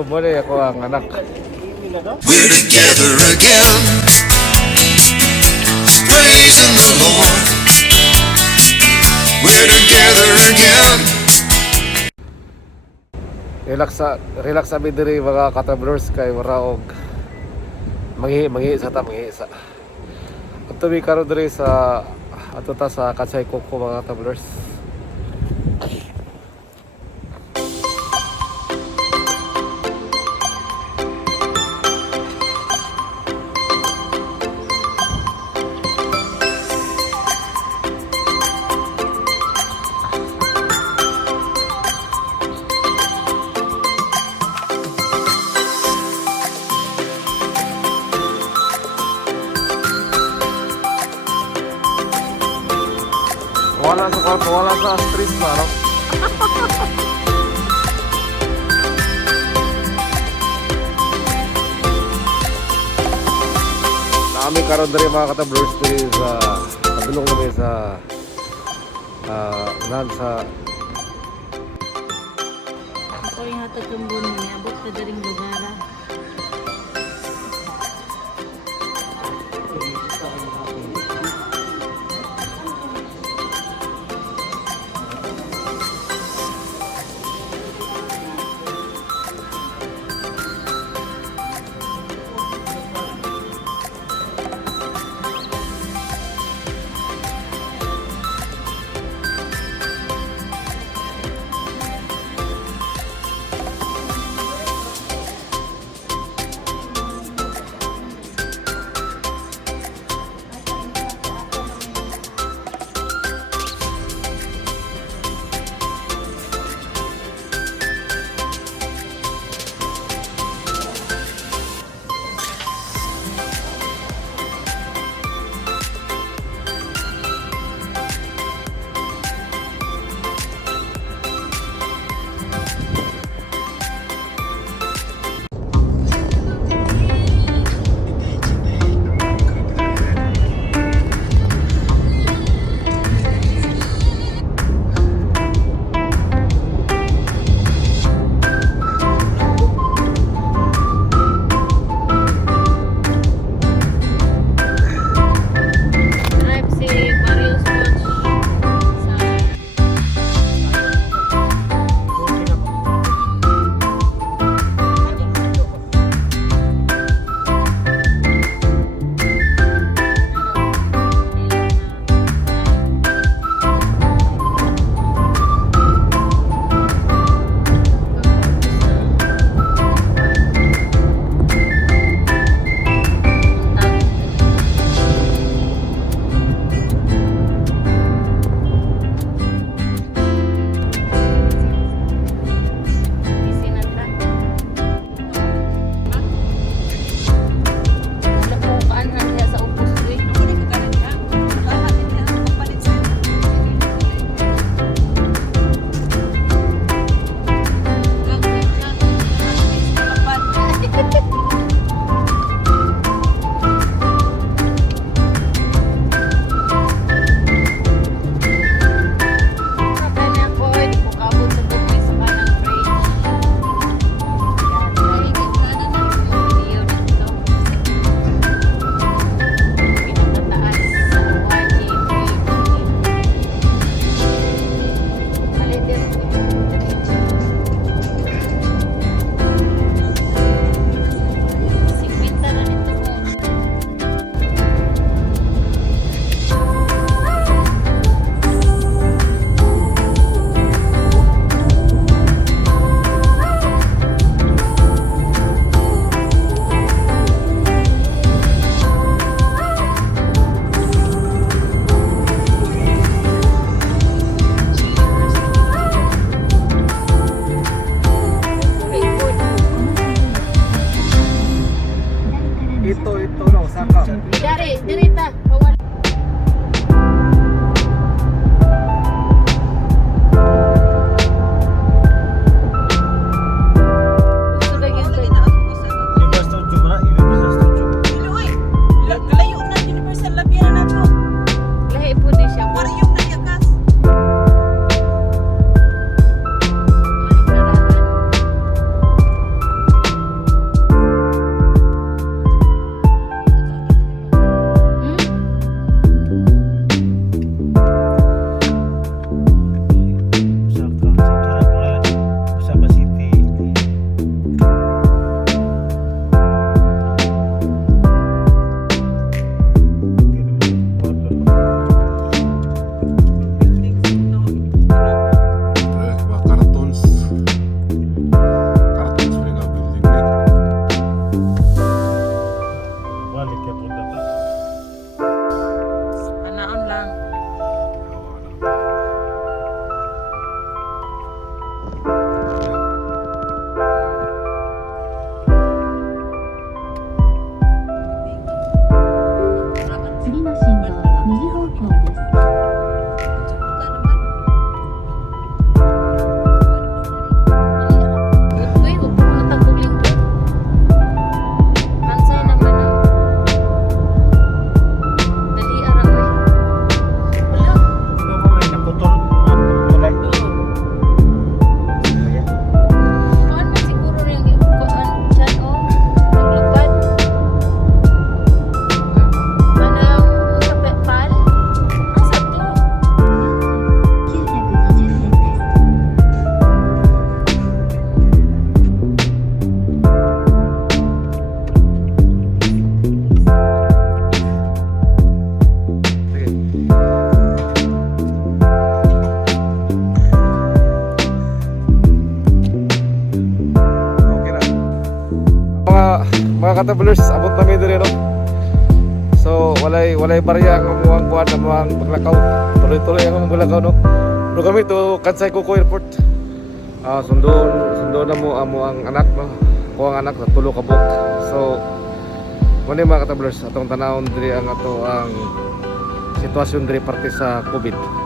So, muli ako ang anak. We're together again, praising the Lord. We're together again. Relax sabi diri mga katravelers kay waraog manghi sa ta manghi sa. Ato mi karon diri sa ato ta sa Katsay Koko mga katravelers. Wala sa street na, no? Nami karon diri mga katravelers diri sa kabilong kami sa sa Ako yung hatag kang buno niya, abot ka daring lugar. katablers, abot na may dire no. So walay barya ang amuang kuan amuang paglakaw. Tuloy-tuloy ang amuang paglakaw no. Pero kami to Kansai Kuko Airport. Sundon na mo amo ang anak no. Ko ang anak sa tulo ka book. So muna mga katablers, atong tanawon diri ang ato ang sitwasyon diri parte sa COVID.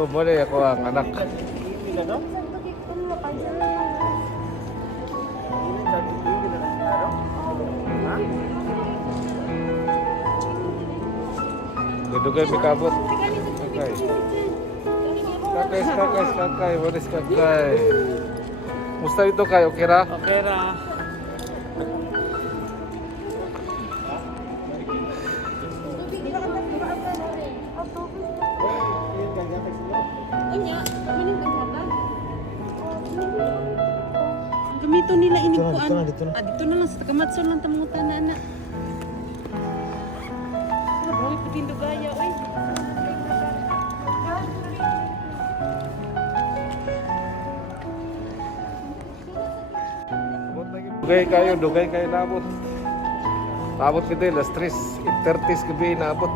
So mo na ako ang anak. Dudugay mi kabot. Kakay. Kakay. What is kakay? Musta dito kay? Okay ra? Okay ra. Gamito nila inikuan. Dito na lang sa Takamatson lang tamungutan na anak. Grabe puting dugaya oy. Dugay kayo nabot. Nabot kita las 3:30 gabi nabot.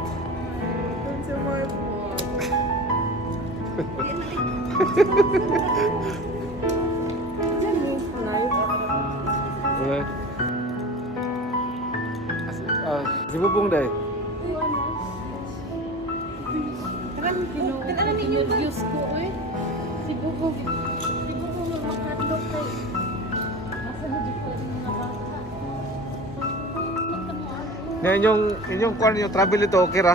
Si Bubong day. Kan ni yung views ko oy. Si Bubog. Si Bubog magkadlok kay. Asa na dito mga bata. Na inyong kuan yung travel ito okay ra?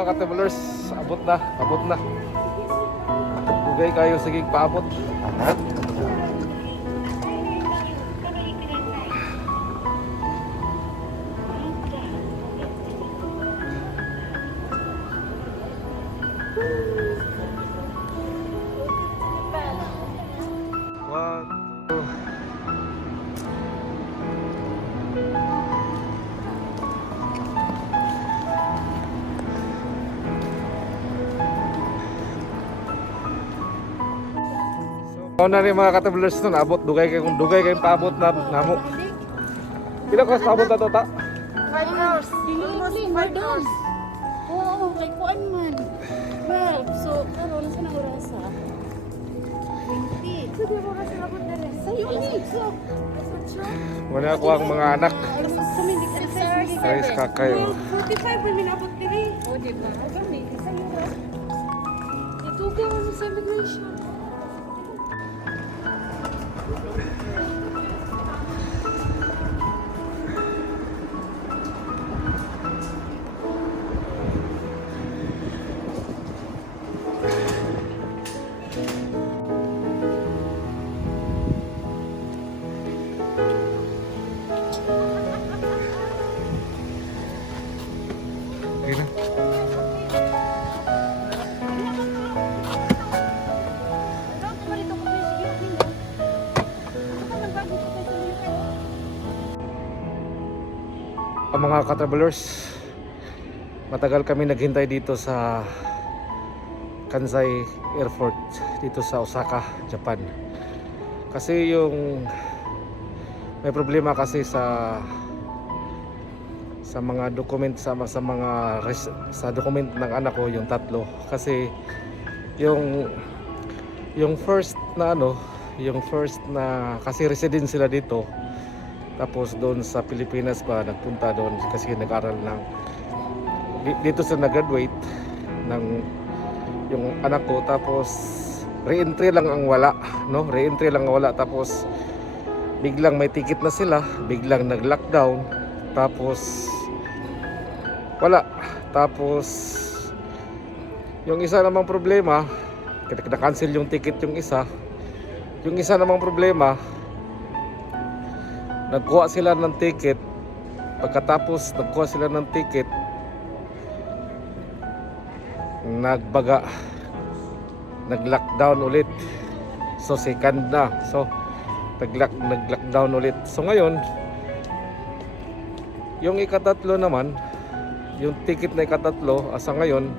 Mga ka-travelers, abot na. Dugay kayo, sige paabot. One, two. Na rin mga ka-travelers nun, abot dugay kayong paabot na namo. Pila ko sa abot na to ta? 5 hours. Almost 5 hours. Oo, kay kuan man. 12. So, karon sa nang orasa? 20. Sige mo kasi labot na rin. Sayo ni. So, Wala ako ang mga anak. kami di exercise. Guys, kakayo. 45 rin minabot diri. O, di ba? Kami, sayo ra. Ito kayo sa immigration. Okay na. Ang mga ka-travelers, matagal kami naghintay dito sa Kansai Airport dito sa Osaka, Japan. Kasi yung may problema kasi sa mga document sa document ng anak ko, yung tatlo, kasi yung first na kasi resident sila dito, tapos doon sa Pilipinas pa nagpunta doon kasi nag-aral dito sa nag-graduate ng yung anak ko, tapos re-entry lang ang wala, tapos biglang may ticket na sila, biglang nag-lockdown, tapos wala. Tapos yung isa namang problema, na-cancel yung ticket yung isa namang problema, nagkuha sila ng ticket. Pagkatapos nagkuha sila ng ticket, nagbaga, nag-lockdown ulit. So second na, so nag-lockdown ulit. So ngayon, yung ikatatlo naman, yung ticket na ikatatlo, asa ngayon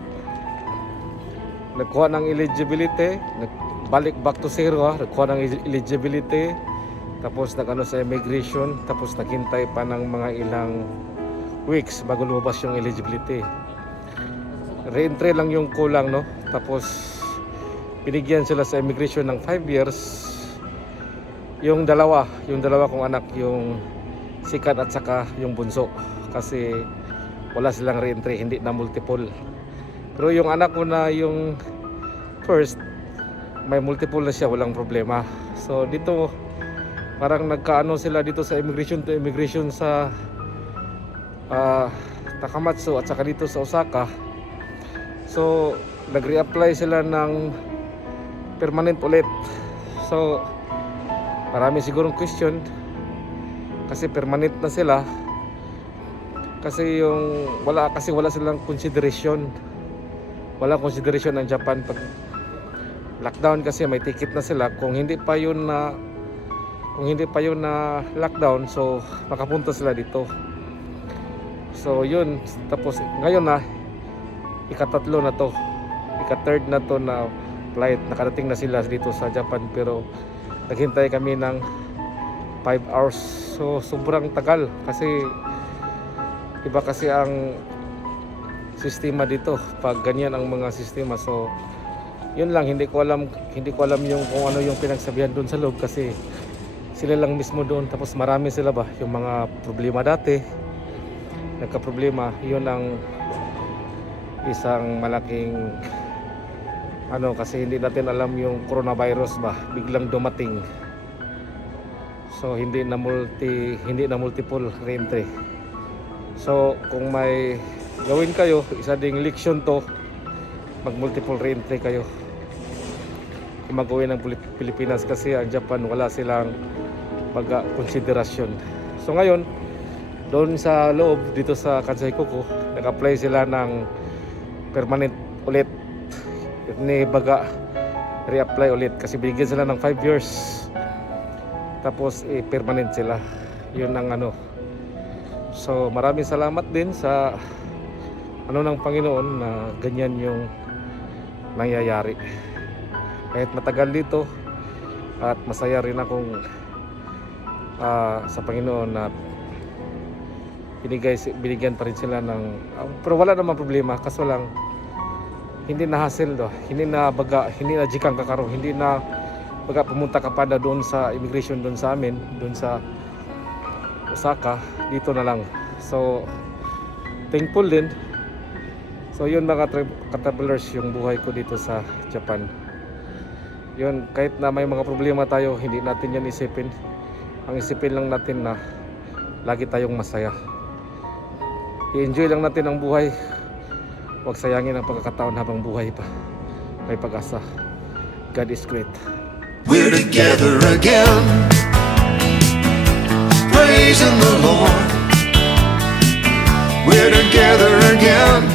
nagkuha ng eligibility, nagbalik back to zero, nagkuha ng eligibility, tapos nag-ano sa immigration, tapos naghintay pa ng mga ilang weeks bago lumabas yung eligibility. Re-entry lang yung kulang, no? Tapos binigyan sila sa immigration ng 5 years. Yung dalawa kong anak, yung sikat at saka yung bunso, kasi wala silang re-entry, hindi na multiple. Pero yung anak ko na yung first, may multiple na siya, walang problema. So dito parang nagkaano sila dito sa immigration to immigration sa Takamatsu at saka dito sa Osaka. So nag-reapply sila ng permanent ulit. So marami sigurong question kasi permanent na sila, kasi wala silang consideration. Wala consideration ng Japan pag lockdown, kasi may ticket na sila. Kung hindi pa yun na lockdown, so makapunta sila dito. So yun, tapos ngayon na ika-3 na to, ika-3rd na to na flight, nakarating na sila dito sa Japan, pero naghintay kami ng 5 hours. So sobrang tagal, kasi iba kasi ang sistema dito pag ganyan ang mga sistema. So yun lang, hindi ko alam yung kung ano yung pinagsabihan doon sa loob, kasi sila lang mismo doon. Tapos marami sila ba yung mga problema dati, nagka-problema. Yun ang isang malaking kasi hindi natin alam yung coronavirus ba, biglang dumating. So hindi na multiple re-entry. So kung may gawin kayo, isa ding leksyon to, mag multiple re-entry kayo kung mag-uwi ng Pilipinas, kasi ang Japan wala silang konsiderasyon. So ngayon doon sa loob dito sa Kansai-Koku, nag-apply sila ng permanent ulit, ni baga reapply ulit, kasi bigyan sila ng 5 years, tapos permanent sila. Yun ang So maraming salamat din sa ng Panginoon na ganyan yung nangyayari. Kahit matagal dito, at masaya rin akong sa Panginoon na binigyan pa rin sila ng pero wala namang problema. Kaso lang hindi na hassle hindi na jikang kakaro, hindi na pumunta ka pa na doon sa immigration doon sa amin, doon sa Osaka. Dito na lang. So thankful din. So yun mga travelers, yung buhay ko dito sa Japan. Yun, kahit na may mga problema tayo, hindi natin yan isipin. Ang isipin lang natin na lagi tayong masaya. I-enjoy lang natin ang buhay. Huwag sayangin ang pagkakataon habang buhay pa. May pag-asa. God is great. We're together again, praising the Lord. We're together again,